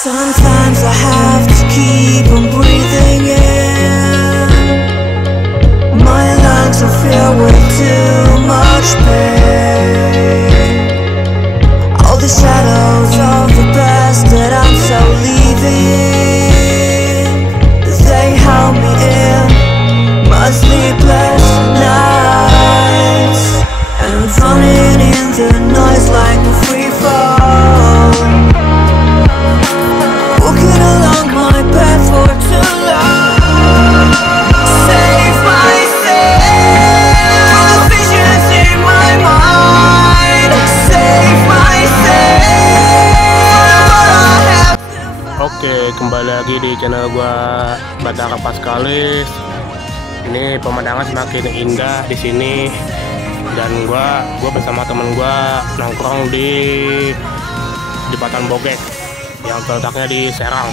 Sometimes I have to keep on breathing in. My lungs are filled with too much pain. All the shadows of the past that I'm so leaving, they held me in my sleepless nights. And I'm drowning in the noise like a free fall, walking along my path for too long. Save myself from the visions in my mind. Save myself from what I have to fight. Oke, kembali lagi di channel gua Batara Paskalis. Ini pemandangan semakin indah di sini, dan gua bersama temen gua nongkrong di Jembatan Bogek yang terletaknya di Serang,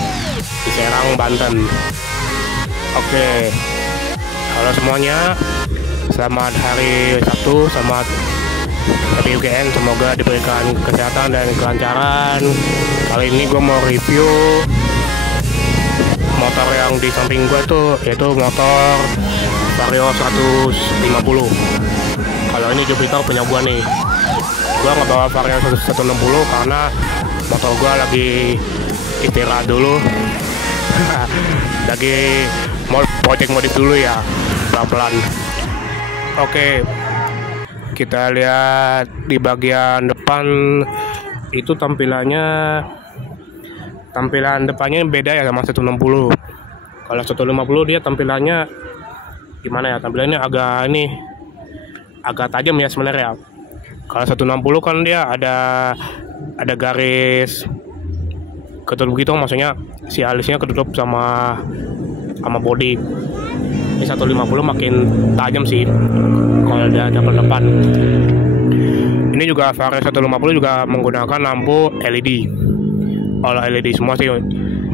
Banten. Oke, halo semuanya, selamat hari Sabtu, selamat happy weekend, semoga diberikan kesehatan dan kelancaran. Kali ini gue mau review motor yang di samping gue tuh, yaitu motor Vario 150. Kalau ini Jupiter punya gue nih. Gue nggak bawa Vario 160 karena motor gue lagi istirahat dulu. Lagi mau project modif dulu ya, pelan-pelan. Oke, kita lihat di bagian depan itu tampilan depannya beda ya sama 160. Kalau 150 dia tampilannya gimana ya? Tampilannya agak tajam ya sebenarnya. Kalau 160 kan dia ada garis ketutup gitu, maksudnya si alisnya ketutup sama body. Ini 150 makin tajam sih kalau dia depan. Ini juga Vario 150 juga menggunakan lampu LED. All LED semua sih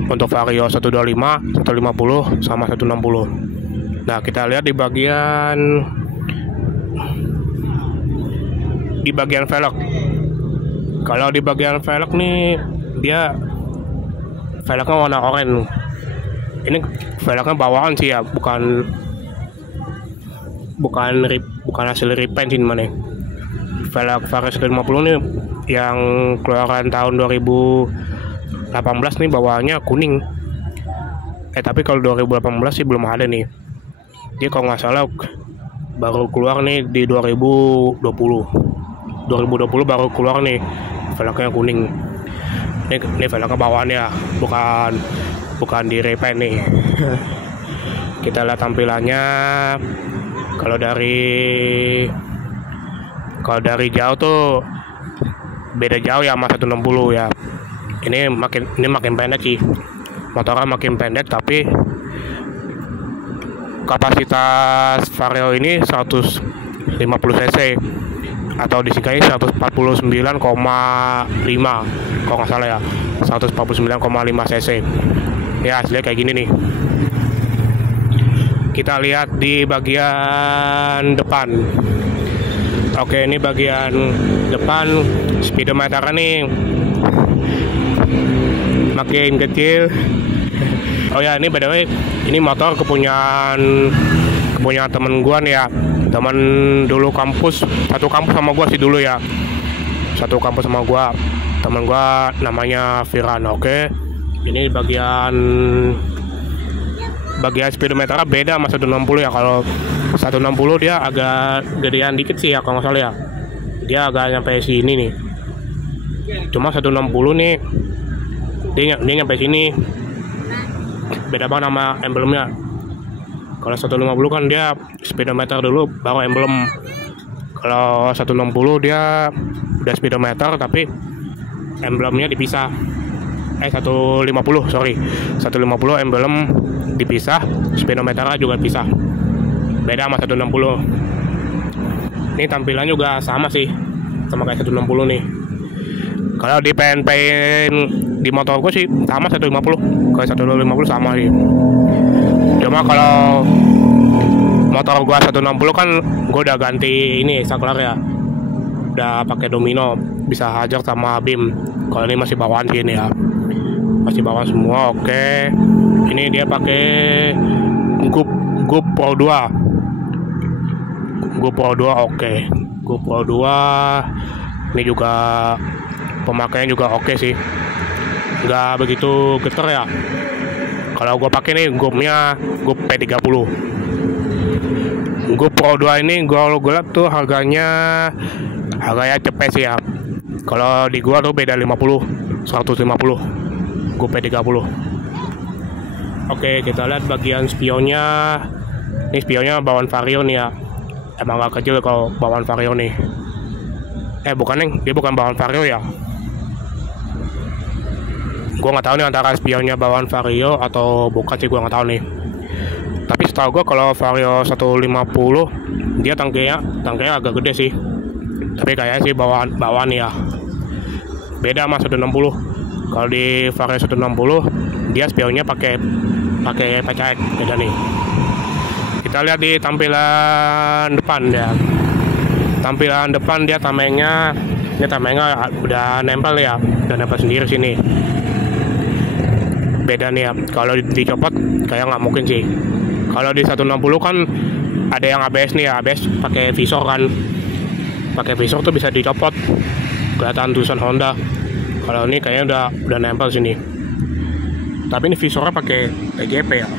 untuk Vario 125, 150 sama 160. Nah, kita lihat di bagian velg. Kalau di bagian velg nih, dia velgnya warna oranye. Ini velgnya bawaan sih ya, bukan hasil repaint sih mana. Velg Vario 150 nih yang keluaran tahun 2018 nih bawaannya kuning. Tapi kalau 2018 sih belum ada nih. Dia kalau nggak salah baru keluar nih di 2020 baru keluar nih velgnya kuning. Ini velgnya bawaan ya, bukan di repaint nih. Kita lihat tampilannya. Kalau dari jauh tuh beda jauh ya sama 160 ya. Ini makin pendek sih. Motornya makin pendek, tapi kapasitas Vario ini 150 cc atau disingkatnya 149,5 kalau nggak salah ya, 149,5 cc ya, hasilnya kayak gini nih. Kita lihat di bagian depan. Oke, ini bagian depan speedometer nih makin kecil. Oh ya, ini by the way, ini motor kepunyaan temen gua nih ya. Temen dulu satu kampus sama gua sih dulu ya. Satu kampus sama gua. Temen gua namanya Firan. Oke. Ini bagian speedometernya beda sama 160 ya. Kalau 160 dia agak gedean dikit sih ya kalau nggak salah ya. Dia agak nyampe sini nih. Cuma 160 nih dia nyampe sini. Beda banget sama emblemnya. Kalau 150 kan dia speedometer dulu baru emblem. Kalau 160 dia udah speedometer tapi emblemnya dipisah. 150 emblem dipisah, speedometernya juga pisah. Beda sama 160. Ini tampilan juga sama sih, sama kayak 160 nih. Kalau di PNP di motor gue sih sama 150, kayak 150 sama sih. Cuma kalau motor gua 160 kan gua udah ganti ini saklar ya, udah pakai domino, bisa hajar sama beam. Kalau ini masih bawaan sih ini ya. masih bawaan semua. Oke, ini dia pakai GoPro 2. Oke, GoPro 2 ini juga pemakaian juga oke sih, nggak begitu geter ya. Kalau gue pakai nih GoPro-nya P30. GoPro 2 ini gue lihat tuh harganya cepet sih ya. Kalau di gua tuh beda 150 P30. Oke, kita lihat bagian spionnya. Ini spionnya bawaan Vario nih ya. Emang gak kecil kalau bawaan Vario nih. Bukan nih, dia bukan bawaan Vario ya. Gua nggak tahu nih antara spionnya bawaan Vario atau bukan sih, gua nggak tahu nih. Tapi setahu gua kalau Vario 150 dia tangkainya agak gede sih. Tapi kayaknya sih bawaan ya. Beda sama 160. Kalau di Vario 160 dia spionnya pakai PCX, beda nih. Kita lihat di tampilan depan ya. Tampilan depan dia tamengnya udah nempel ya, udah nempel sendiri sini. Beda nih ya. Kalau dicopot kayak nggak mungkin sih. Kalau di 160 kan ada yang ABS nih ya, ABS pakai visor kan. Pakai visor tuh bisa dicopot, kelihatan tulisan Honda. Kalau ini kayaknya udah nempel sini. Tapi ini visornya pakai PGP ya.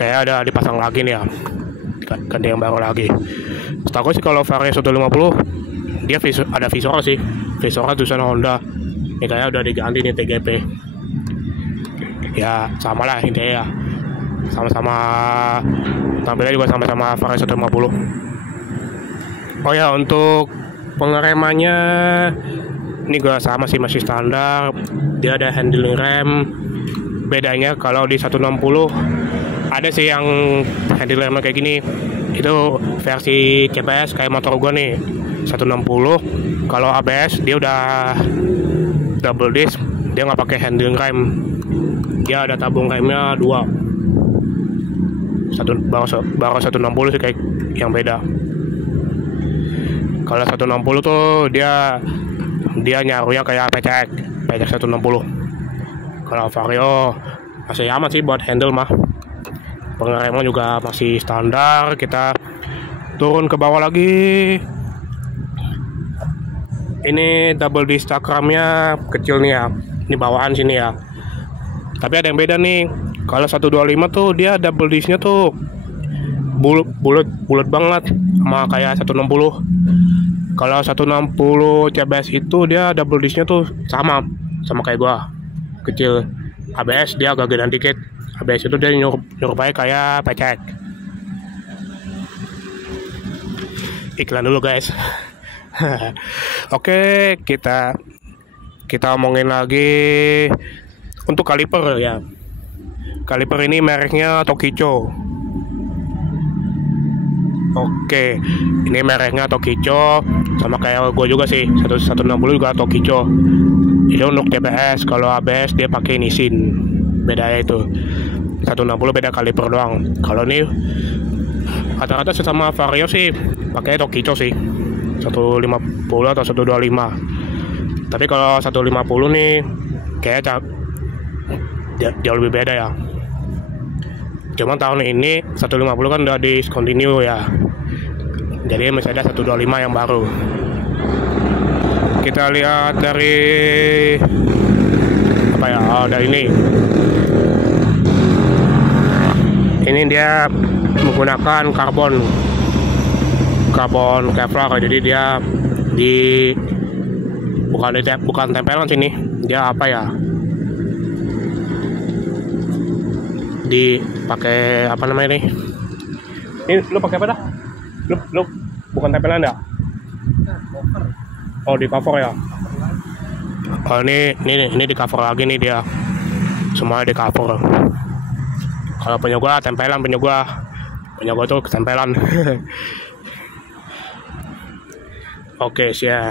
Kayak ada dipasang lagi nih ya. Ganti yang baru lagi. Setahu sih kalau Vario 150 dia ada visor sih. Visornya tulisan Honda. Ini kayaknya udah diganti nih TGP. Ya sama lah intinya ya. Sama-sama tampilnya juga sama-sama Vario 150. Oh ya, untuk pengeremannya ini juga sama sih, masih standar. Dia ada handling rem. Bedanya kalau di 160 ada sih yang handling remnya kayak gini. Itu versi CPS kayak motor gua nih 160. Kalau ABS dia udah double disc, dia nggak pakai handling rem. Dia ada tabung remnya 2. Baru 160 sih kayak yang beda. Kalau 160 tuh dia nyaruhnya kayak PCX 160. Kalau Vario masih aman sih buat handle mah. Pengereman juga masih standar. Kita turun ke bawah lagi. Ini double disc cakramnya kecil nih ya. Ini bawahan sini ya. Tapi ada yang beda nih. Kalau 125 tuh dia double disc-nya tuh bulat banget sama kayak 160. Kalau 160 CBS itu dia double disc-nya tuh sama kayak gua, kecil. ABS dia agak gedean dikit. ABS itu dia nyerupai kayak PCX. Iklan dulu guys. Oke, kita omongin lagi untuk kaliper ya. Kaliper ini mereknya Tokicho. Oke, ini mereknya Tokicho, sama kayak gue juga sih, 160 juga Tokicho. Itu untuk TPS, kalau ABS dia pakai Nissin. Bedanya itu 160 beda kaliper doang. Kalau ini rata-rata sesama Vario sih pakai Tokicho sih, 150 atau 125. Tapi kalau 150 nih kayak jauh lebih beda ya. Cuman tahun ini 150 kan udah discontinue ya. Jadi masih ada 125 yang baru. Kita lihat dari apa ya? Dari ini. Ini dia menggunakan karbon Kevlar. Jadi dia bukan tempelan sini. Dia apa ya? Dipakai apa namanya nih? Ini lu pakai apa dah? Lu bukan tempelan dah? Oh, di cover ya. Oh, ini di cover lagi nih dia. Semua di cover. Kalau punya gua tempelan, punya gua tuh ketempelan. Oke sih ya.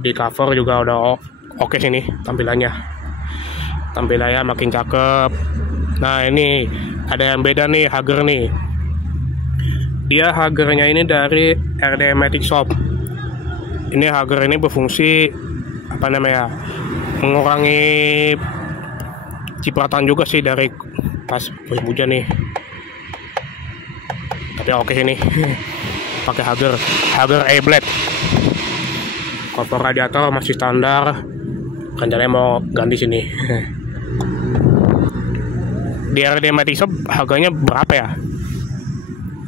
Di cover juga udah oke sini tampilannya. Tampilannya makin cakep. Nah, ini ada yang beda nih, Hager nih. Dia Hagernya ini dari RD Matic Shop. Ini Hager ini berfungsi apa namanya? mengurangi cipratan juga sih dari pas hujan nih. Tapi oke ini pakai Hager A-Blade. Cover radiator masih standar, rencananya mau ganti sini. Di RD Matic Shop harganya berapa ya?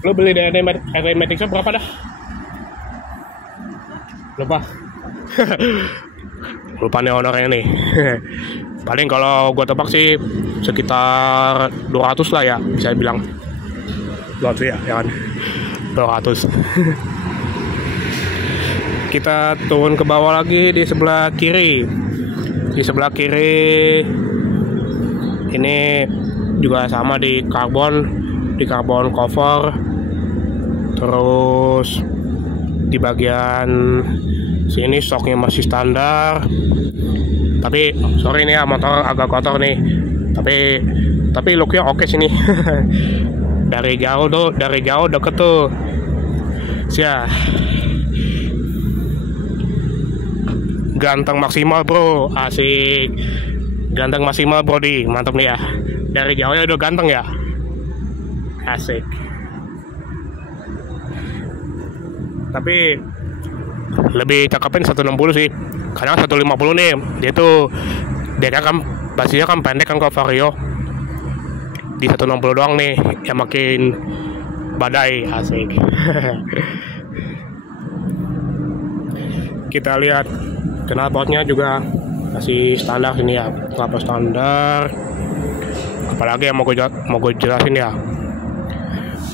Lo beli di RD Matic Shop berapa dah? Lupa nih ownernya nih. Paling kalau gua tebak sih sekitar 200 lah ya, bisa bilang 200 ya kan, 200. Kita turun ke bawah lagi di sebelah kiri. Di sebelah kiri ini juga sama di karbon cover. Terus di bagian sini stoknya masih standar. Tapi sorry nih ya, motor agak kotor nih. Tapi looknya oke sini. Dari jauh deket tuh. Ganteng maksimal bro, asik. Ganteng maksimal bro, mantap nih ya. Dari jauhnya udah ganteng ya, asik. Tapi lebih cakepin 160 sih, karena 150 nih dia kan basisnya kan pendek kan ke Vario. Di 160 doang nih yang makin badai, asik. Kita lihat knalpotnya juga masih standar sini ya, knalpot standar. Apalagi yang mau gue jelasin ya.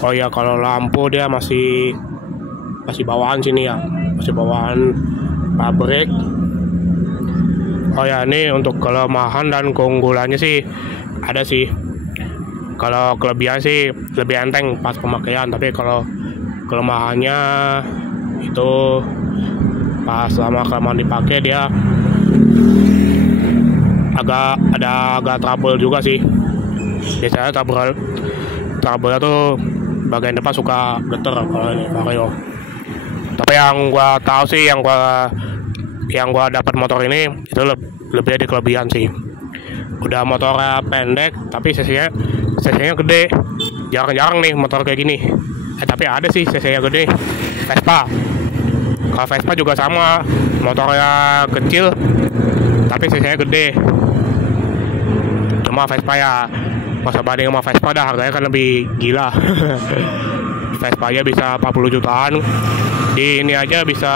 Oh ya, kalau lampu dia masih bawaan sini ya, masih bawaan pabrik. Oh ya, ini untuk kelemahan dan keunggulannya sih ada sih. Kalau kelebihan sih lebih enteng pas pemakaian, tapi kalau kelemahannya itu pas kelamaan dipakai dia agak trouble juga sih. Biasanya trouble tuh bagian depan suka geter kalau ini Vario. Tapi yang gua tahu sih, yang gua dapat motor ini itu lebih ada kelebihan sih. Udah motornya pendek tapi cc-nya gede. Jarang-jarang nih motor kayak gini. Tapi ada sih cc-nya gede. Vespa. Kalau Vespa juga sama, motornya kecil tapi cc-nya gede. Cuma Vespa ya, masa banding sama Vespa dah harganya kan lebih gila. Vespa aja bisa 40 jutaan. Di ini aja bisa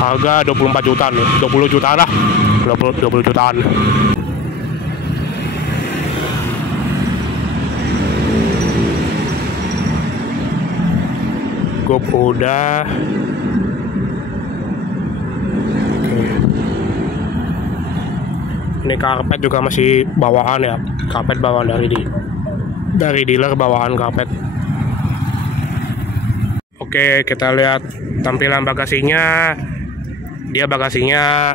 harga 24 jutaan nih, 20 jutaan lah, 20 jutaan. Cukup udah. Ini karpet juga masih bawaan ya, karpet bawaan dari dealer, bawaan karpet. Oke, kita lihat tampilan bagasinya. Dia bagasinya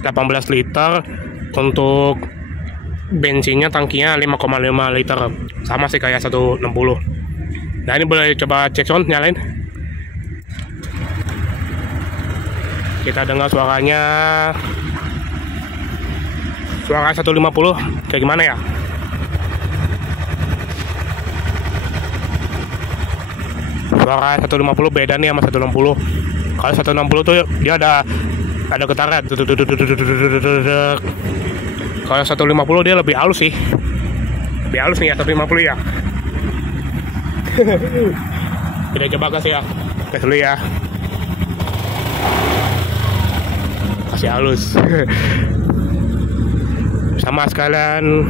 18 liter. Untuk bensinnya tangkinya 5,5 liter. Sama sih kayak 160. Nah, ini boleh coba cek sound, nyalain. Kita dengar suaranya. Suara 150 kayak gimana ya? Suara 150 beda nih sama 160. Kalau 160 tuh dia ada getaran. Kalau 150 dia lebih halus sih. Lebih halus nih ya 150 ya. Kita coba gas ya. Gas dulu ya. Kasih halus. Sama sekalian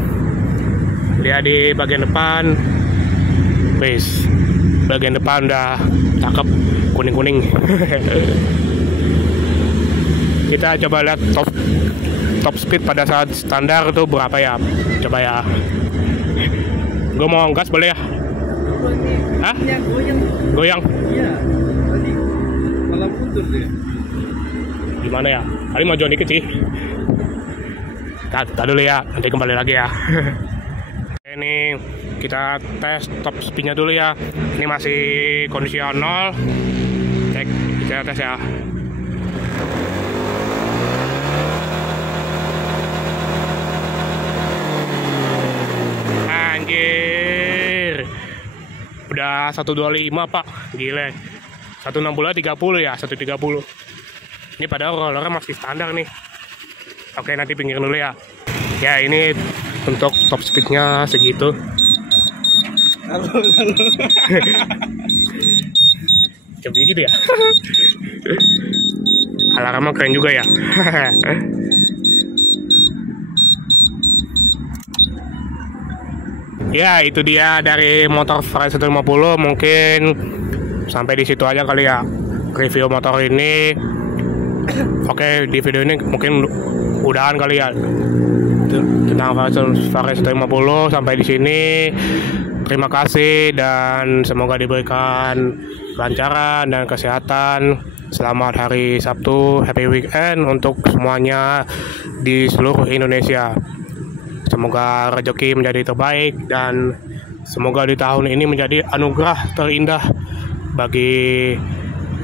lihat di bagian depan. Wes, bagian depan udah cakep, kuning-kuning. Kita coba lihat top speed pada saat standar itu berapa ya? Coba ya. Gue mau gas boleh ya? Hah? Goyang? Iya, tadi malah mundur dia. Gimana ya? Kali mau jual dikit sih. Kita dulu ya, nanti kembali lagi ya. Ini kita tes top speednya dulu ya. Ini masih kondisional. Kita tes ya. udah 125 Pak, gile. 160 30 ya, 130. Ini padahal rollernya masih standar nih. Oke, nanti pinggirin dulu ya. Ya, ini untuk top speednya segitu. Coba gitu ya. Alarmnya keren juga ya. Ya, itu dia dari motor Ferrari 150. Mungkin sampai di situ aja kali ya review motor ini. Oke, di video ini mungkin udahan kali ya tentang Ferrari 150. Sampai di sini. Terima kasih dan semoga diberikan kelancaran dan kesehatan. Selamat hari Sabtu, happy weekend untuk semuanya di seluruh Indonesia. Semoga rezeki menjadi terbaik dan semoga di tahun ini menjadi anugerah terindah bagi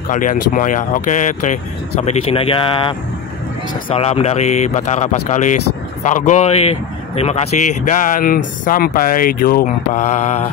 kalian semua ya. Oke, sampai di sini aja. Salam dari Batara Paskalis Fargoy. Terima kasih dan sampai jumpa.